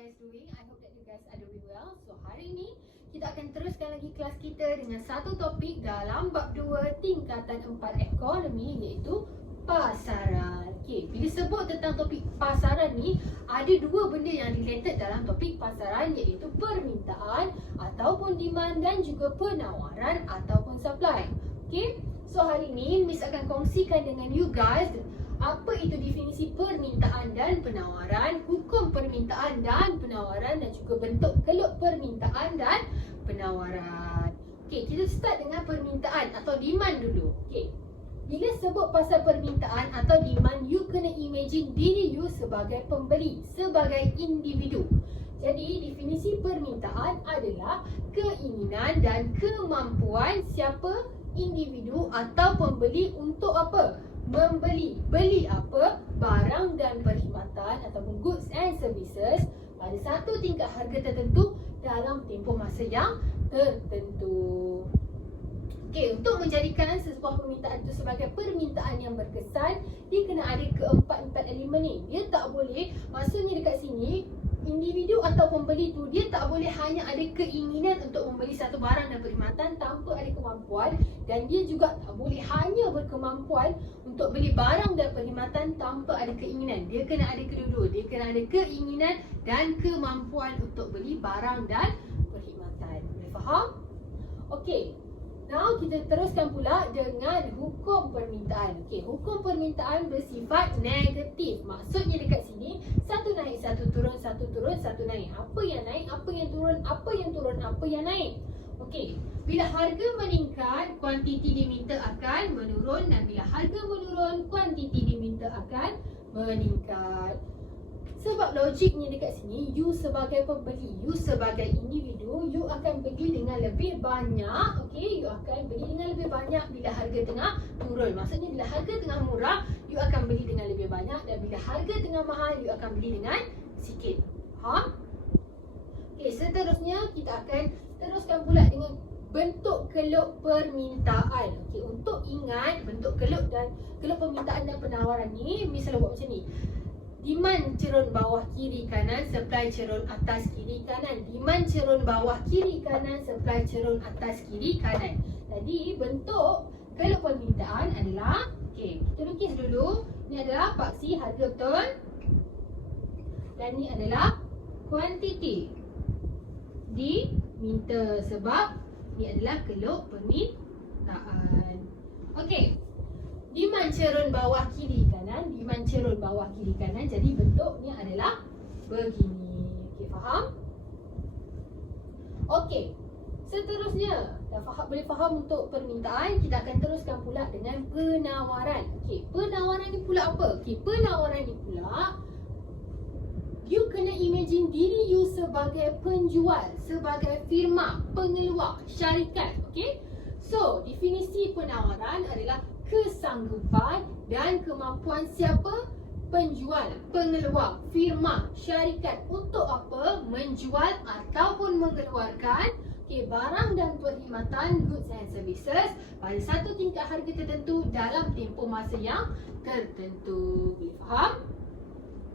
guys doing? I hope that you guys are doing well. So hari ini kita akan teruskan lagi kelas kita dengan satu topik dalam bab 2 tingkatan 4 ekonomi, iaitu pasaran. Okay, bila sebut tentang topik pasaran ni, ada dua benda yang related dalam topik pasaran, iaitu permintaan ataupun demand dan juga penawaran ataupun supply. Okay, so hari ini Miss akan kongsikan dengan you guys apa itu definisi permintaan dan penawaran, hukum permintaan dan penawaran dan juga bentuk keluk permintaan dan penawaran. Okey, kita start dengan permintaan atau demand dulu. Okey. Bila sebut pasal permintaan atau demand, you kena imagine diri you sebagai pembeli, sebagai individu. Jadi definisi permintaan adalah keinginan dan kemampuan siapa individu atau pembeli untuk apa? Membeli. Beli apa? Barang dan perkhidmatan ataupun goods and services pada satu tingkat harga tertentu dalam tempoh masa yang tertentu. Okey, untuk menjadikan sebuah permintaan itu sebagai permintaan yang berkesan, dia kena ada keempat-empat elemen ni. Dia tak boleh, maksudnya dekat sini individu atau pembeli tu dia tak boleh hanya ada keinginan untuk membeli satu barang dan perkhidmatan tanpa ada kemampuan, dan dia juga tak boleh hanya berkemampuan untuk beli barang dan perkhidmatan tanpa ada keinginan. Dia kena ada kedua-dua. Dia kena ada keinginan dan kemampuan untuk beli barang dan perkhidmatan. Boleh faham? Okey. Now kita teruskan pula dengan hukum permintaan. Okey, hukum permintaan bersifat negatif. Maksudnya dekat sini satu naik, satu turun, satu turun, satu naik. Apa yang naik, apa yang turun, apa yang turun, apa yang naik. Okey, bila harga meningkat, kuantiti diminta akan menurun, dan bila harga menurun, kuantiti diminta akan meningkat. Sebab logiknya dekat sini, you sebagai pembeli, you sebagai individu, you akan beli dengan lebih banyak. Okey, you akan beli dengan lebih banyak bila harga tengah turun. Maksudnya bila harga tengah murah, you akan beli dengan lebih banyak, dan bila harga tengah mahal, you akan beli dengan sikit. Faham? Okey, seterusnya kita akan teruskan pula dengan bentuk keluk permintaan. Okey, untuk ingat bentuk keluk dan keluk permintaan dan penawaran ni, misalnya buat macam ni. Demand cerun bawah kiri kanan, supply cerun atas kiri kanan. Demand cerun bawah kiri kanan, supply cerun atas kiri kanan. Jadi bentuk keluk permintaan adalah, okey, kita lukis dulu. Ni adalah paksi harga betul. Dan ni adalah kuantiti diminta, sebab ni adalah keluk permintaan. Okey. Demand cerun bawah kiri kanan, demand cerun bawah kiri kanan. Jadi bentuknya adalah begini. Okey, faham? Okey. Seterusnya, dah boleh faham untuk permintaan, kita akan teruskan pula dengan penawaran. Okey, penawaran ni pula apa? Okey, penawaran ni pula, you kena imagine diri you sebagai penjual, sebagai firma, pengeluar, syarikat. Okey? So, definisi penawaran adalah kesanggupan dan kemampuan siapa? Penjual, pengeluar, firma, syarikat untuk apa? Menjual ataupun mengeluarkan barang dan perkhidmatan, goods and services pada satu tingkat harga tertentu dalam tempoh masa yang tertentu. Boleh faham?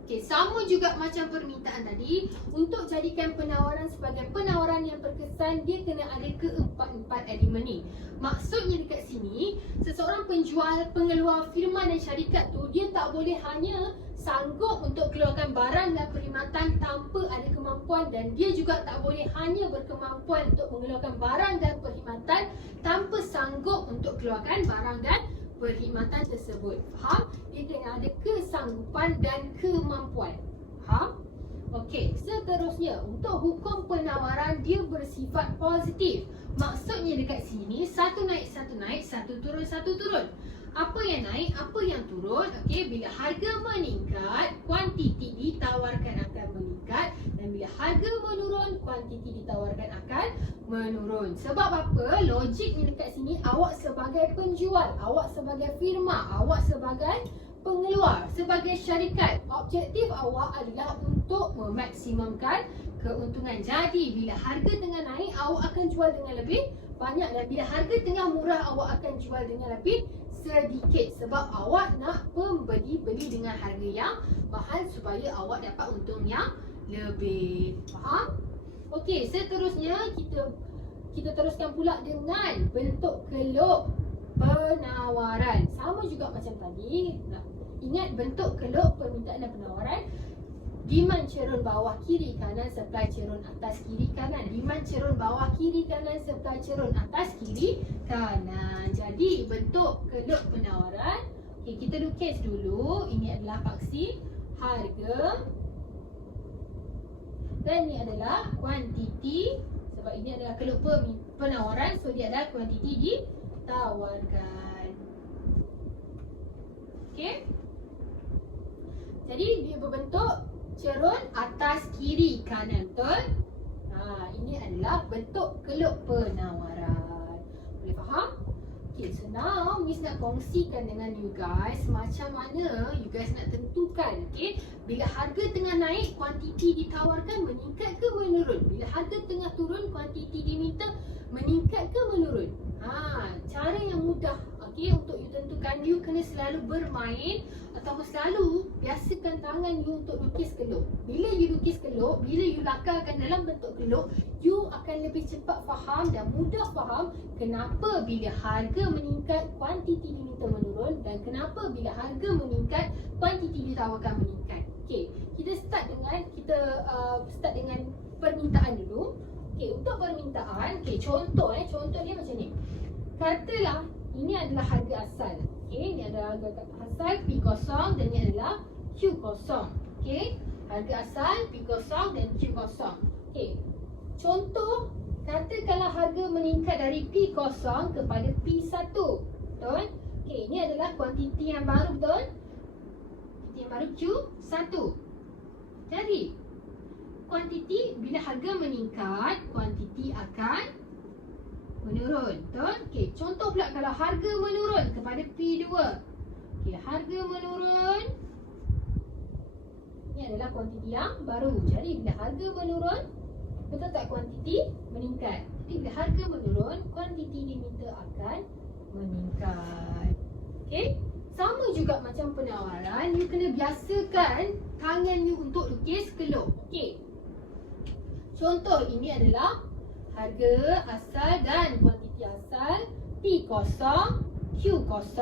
Okey, sama juga macam permintaan tadi, untuk jadikan penawaran sebagai penawaran yang berkesan, dia kena ada keempat-empat elemen ni. Maksudnya dekat sini, seseorang penjual, pengeluar, firma dan syarikat tu, dia tak boleh hanya sanggup untuk keluarkan barang dan perkhidmatan tanpa ada kemampuan, dan dia juga tak boleh hanya berkemampuan untuk mengeluarkan barang dan perkhidmatan tanpa sanggup untuk keluarkan barang dan perkhidmatan tersebut. Faham? Dia kena ada kesanggupan dan kemampuan. Faham? Okey, seterusnya untuk hukum penawaran, dia bersifat positif. Maksudnya dekat sini satu naik, satu turun, satu turun. Apa yang naik, apa yang turun? Okey, bila harga meningkat, kuantiti ditawarkan akan meningkat, dan bila harga menurun, kuantiti ditawarkan akan menurun. Sebab apa? Logiknya dekat sini, awak sebagai penjual, awak sebagai firma, awak sebagai pengeluar, sebagai syarikat, objektif awak adalah untuk memaksimumkan keuntungan. Jadi bila harga tengah naik, awak akan jual dengan lebih banyak, dan bila harga tengah murah, awak akan jual dengan lebih sedikit, sebab awak nak pembeli beli dengan harga yang mahal supaya awak dapat untung yang lebih. Faham? Okey, seterusnya kita teruskan pula dengan bentuk keluk penawaran. Sama juga macam tadi. Ingat bentuk keluk permintaan dan penawaran. Demand cerun bawah kiri kanan, supply cerun atas kiri kanan. Demand cerun bawah kiri kanan, supply cerun atas kiri kanan. Jadi bentuk keluk penawaran. Okay, kita lukis dulu. Ini adalah paksi harga dan ini adalah kuantiti. Sebab ini adalah keluk penawaran, so dia adalah kuantiti ditawarkan. Okay. Jadi dia berbentuk cerun atas kiri kanan, betul? Ini adalah bentuk keluk penawaran. Boleh faham? Okay, so now Miss nak kongsikan dengan you guys macam mana you guys nak tentukan, okay? Bila harga tengah naik, kuantiti ditawarkan meningkat ke menurun? Bila harga tengah turun, kuantiti diminta meningkat ke menurun? Cara yang mudah, okay, untuk you tentukan, you kena selalu bermain atau selalu biasakan tangan you untuk lukis keluk. Bila you lukis keluk, bila you lakarkan dalam bentuk keluk, you akan lebih cepat faham dan mudah faham kenapa bila harga meningkat, kuantiti diminta menurun, dan kenapa bila harga meningkat, kuantiti ditawarkan meningkat. Okey, kita start dengan permintaan dulu. Okey, untuk permintaan, okey, contoh dia macam ni. Katalah ini adalah harga asal. Okey, ini adalah harga asal P0 dan ini adalah Q0. Okey, harga asal P0 dan Q0. Okey. Contoh, katakanlah harga meningkat dari P0 kepada P1. Betul? Okey, ini adalah kuantiti yang baru, betul? Kuantiti yang baru Q1. Jadi, kuantiti bila harga meningkat, kuantiti akan menurun, betul? Okey, contoh pula kalau harga menurun kepada P2. Okey, harga menurun. Ini adalah kuantiti yang baru. Jadi bila harga menurun, betul tak kuantiti meningkat? Jadi bila harga menurun, kuantiti diminta akan meningkat. Okey? Sama juga macam penawaran, you kena biasakan tangan you untuk lukis keluk. Okey. Contoh ini adalah harga asal dan kuantiti asal P0, Q0.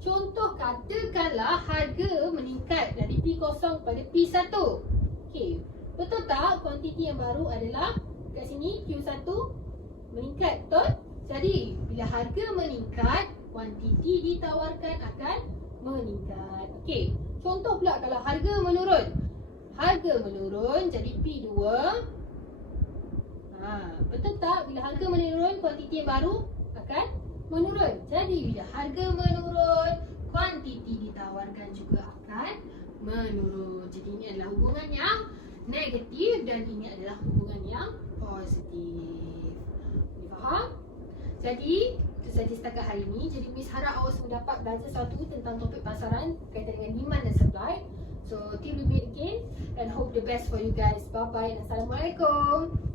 Contoh, katakanlah harga meningkat dari P0 kepada P1. Okey, betul tak kuantiti yang baru adalah kat sini Q1 meningkat, betul? Jadi bila harga meningkat, kuantiti ditawarkan akan meningkat. Okey, contoh pula kalau harga menurun. Harga menurun jadi P2. Betul tak? Bila harga menurun, kuantiti yang baru akan menurun. Jadi bila harga menurun, kuantiti ditawarkan juga akan menurun. Jadi ini adalah hubungan yang negatif dan ini adalah hubungan yang positif. Boleh faham? Jadi itu sahaja setakat hari ini. Jadi Miss harap awak semua dapat belajar sesuatu tentang topik pasaran berkaitan dengan demand dan supply. So till we meet again and hope the best for you guys. Bye bye and Assalamualaikum.